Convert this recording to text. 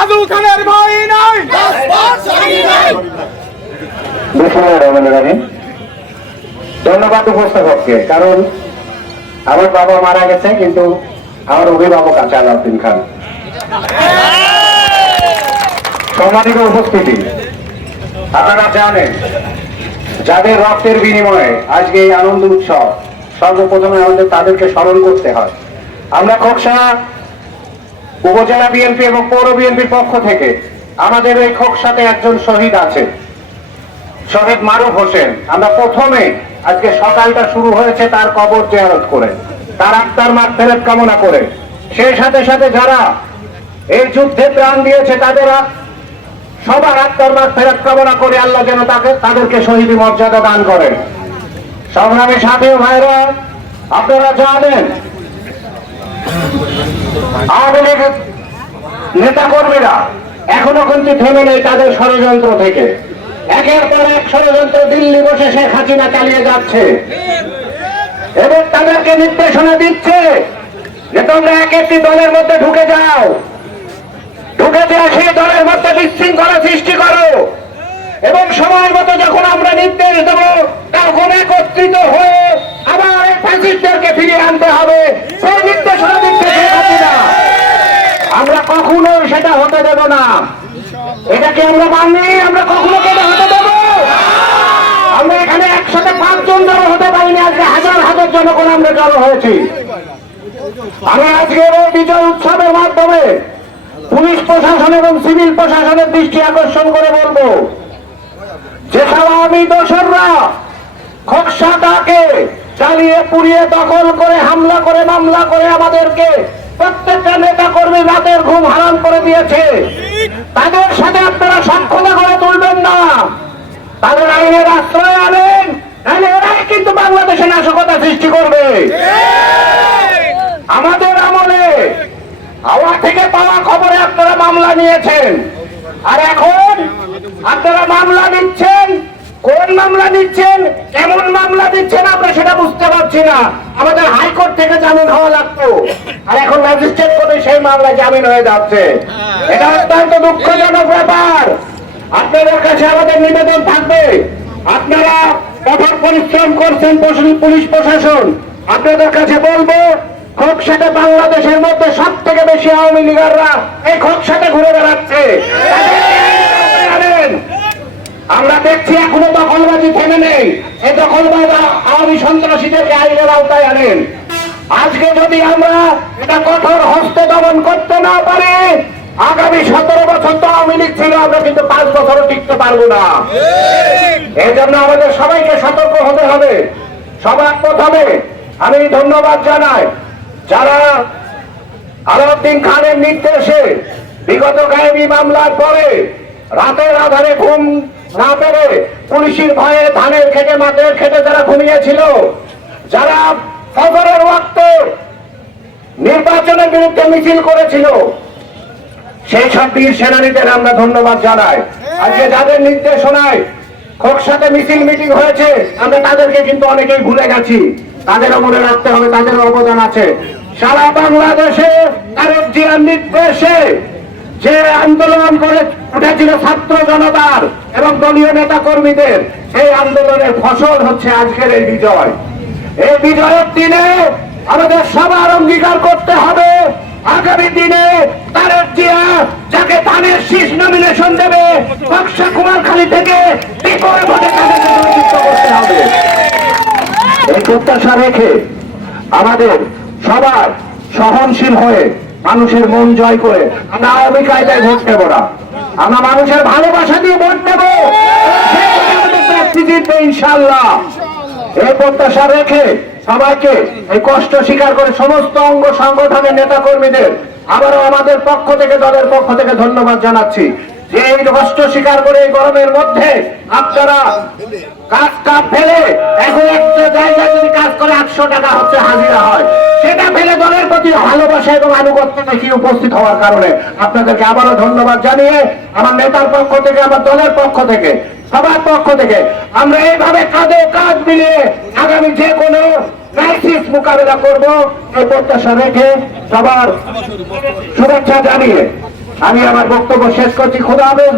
কাজু ভাই নাই। ধন্যবাদ উপস্থাপককে, কারণ আমার বাবা মারা গেছে, কিন্তু আমার অভিভাবক আছে আলাউদ্দিন খান। সম্মানিত উপস্থিতি, আপনারা জানেন, যাদের রক্তের বিনিময়ে আজকে এই আনন্দ উৎসব সর্বপ্রথমে আমাদের তাদেরকে স্মরণ করতে হয়। আমরা কক্সা উপজেলা বিএনপি এবং পৌর বিএনপির পক্ষ থেকে আমাদের এই খোকসাতে একজন শহীদ আছে শহীদ মারুফ হোসেন। আমরা প্রথমে আজকে সকালটা শুরু হয়েছে তার কবর জিয়ারত করে। তার আত্মার মাঠ ফেরত কামনা করে। সেই সাথে সাথে যারা এই যুদ্ধে প্রাণ দিয়েছে তাদের সবার আত্মার মাঠ ফেরত কামনা করে আল্লাহ যেন তাকে তাদেরকে শহীদ মর্যাদা দান করেন। সংগ্রামী ও ভাইরা, আপনারা জানেন আওয়ামী লীগ নেতা কর্মীরা এখনও কিন্তু থেমে নেই তাদের ষড়যন্ত্র থেকে। একের পর এক ষড়যন্ত্র দিল্লি বসে শেখ হাসিনা চালিয়ে যাচ্ছে। এবং তাদেরকে নির্দেশনা দিচ্ছে যে তোমরা এক একটি দলের মধ্যে ঢুকে যাও। ঢুকে যাও সেই দলের মধ্যে বিশৃঙ্খলা সৃষ্টি করো। এবং সময় মতো যখন আমরা নির্দেশ দেবো, তখন একত্রিত হয়ে ফ্যাসিস্টদেরকে ফিরিয়ে আনতে হবে। সেই শেখ আমরা কখনো সেটা হতে দেব না। এটাকে আমরা মানি, আমরা কখনো কেটে হতে দেব। আমরা এখানে একসাথে পাঁচজন জড়ো হতে পারিনি, আজকে হাজার হাজার জনগণ আমরা জড়ো হয়েছি। আমি আজকে বিজয় উৎসবের মাধ্যমে পুলিশ প্রশাসন এবং সিভিল প্রশাসনের দৃষ্টি আকর্ষণ করে বলব যেসব আওয়ামী দোসররা খোকসাটাকে চালিয়ে পুড়িয়ে দখল করে, হামলা করে, মামলা করে আমাদেরকে প্রত্যেকটা নেতা কর্মী রাতের ঘুম হারাম করে দিয়েছে। তাদের সাথে আপনারা সক্ষতা করে তুলবেন না। তাদের আইনের আশ্রয় আনেন, তাহলে এরাই কিন্তু বাংলাদেশে নাশকতা সৃষ্টি করবে। আমাদের আমলে হাওয়া থেকে পাওয়া খবরে আপনারা মামলা নিয়েছেন। আর এখন আপনারা মামলা নিচ্ছেন কোন মামলা কেমন মামলা দিচ্ছেন আমরা সেটা বুঝতে পারছি না। আমাদের হাইকোর্ট থেকে জামিন হওয়া লাগতো। আর এখন ম্যাজিস্ট্রেট সেই মামলা জামিন হয়ে যাচ্ছে। এটা অত্যন্ত দুঃখজনক ব্যাপার। আপনাদের কাছে আমাদের নিবেদন থাকবে। আপনারা কঠোর পরিশ্রম করছেন পুলিশ প্রশাসন। আপনাদের কাছে বলব খোকসাতে বাংলাদেশের মধ্যে সব থেকে বেশি আওয়ামী লীগাররা এই খোকসাতে ঘুরে বেড়াচ্ছে। আমরা দেখছি এখনও দখলবাজি থেমে নেই। এই দখলবাজ আওয়ামী সন্ত্রাসীদেরকে আইনের আওতায় আনেন। আজকে যদি আমরা এটা কঠোর হস্ত দমন করতে না পারি আগামী সতেরো বছর তো আওয়ামী লীগ ছিল আমরা কিন্তু পাঁচ বছরও টিকতে পারব না। এই জন্য আমাদের সবাইকে সতর্ক হতে হবে। সবার প্রথমে আমি ধন্যবাদ জানাই যারা আলাউদ্দিন খানের নির্দেশে বিগত গায়েবী মামলার পরে রাতের আধারে ঘুম না পেরে পুলিশের ভয়ে ধানের খেটে মাঠের খেটে যারা ঘুমিয়েছিল, যারা ফজরের ওয়াক্তে নির্বাচনের বিরুদ্ধে মিছিল করেছিল, সেই সব বীর সেনানীদের আমরা ধন্যবাদ জানাই। আজকে যাদের নির্দেশনায় খোকসাতে মিছিল মিটিং হয়েছে, আমরা তাদেরকে কিন্তু অনেকেই ভুলে গেছি। তাদেরও মনে রাখতে হবে তাদের অবদান আছে। সারা বাংলাদেশে তারেক জিয়ার নির্দেশে যে আন্দোলন করে উঠেছিল ছাত্র জনতার এবং দলীয় নেতা কর্মীদের সেই আন্দোলনের ফসল হচ্ছে আজকের এই বিজয়। এই বিজয়ের দিনে আমাদের সবার অঙ্গীকার করতে হবে। আগামী দিনে তারেক জিয়া যাকে ধানের শীষ নমিনেশন দেবে, বক্সা কুমারখালী থেকে এই প্রত্যাশা রেখে আমাদের সবার সহনশীল হয়ে মানুষের মন জয় করে আমরা আওয়ামী কায়দায় ভোট দেবো না। আমরা মানুষের ভালোবাসা দিয়ে ভোট দেবো। জিতবে ইনশাল্লাহ এই প্রত্যাশা রেখে সবাইকে এই কষ্ট স্বীকার করে সমস্ত অঙ্গ সংগঠনের নেতা কর্মীদের আবারও আমাদের পক্ষ থেকে, দলের পক্ষ থেকে ধন্যবাদ জানাচ্ছি। এই কষ্ট স্বীকার করে গরমের মধ্যে আপনারা কাজ কাজ ফেলে এখন একটা জায়গায় যদি কাজ করে আটশো টাকা হচ্ছে হাজিরা হয়, সেটা ফেলে দলের প্রতি ভালোবাসা এবং আনুগত্য দেখিয়ে উপস্থিত হওয়ার কারণে? আপনাদেরকে আবারও ধন্যবাদ জানিয়ে আমার নেতার পক্ষ থেকে, আমার দলের পক্ষ থেকে, সবার পক্ষ থেকে আমরা এইভাবে কাঁধে কাজ মিলিয়ে আগামী যে কোনো ক্রাইসিস মোকাবেলা করব, এই প্রত্যাশা রেখে সবার শুভেচ্ছা জানিয়ে আমি আমার বক্তব্য শেষ করছি। খোদা হাফেজ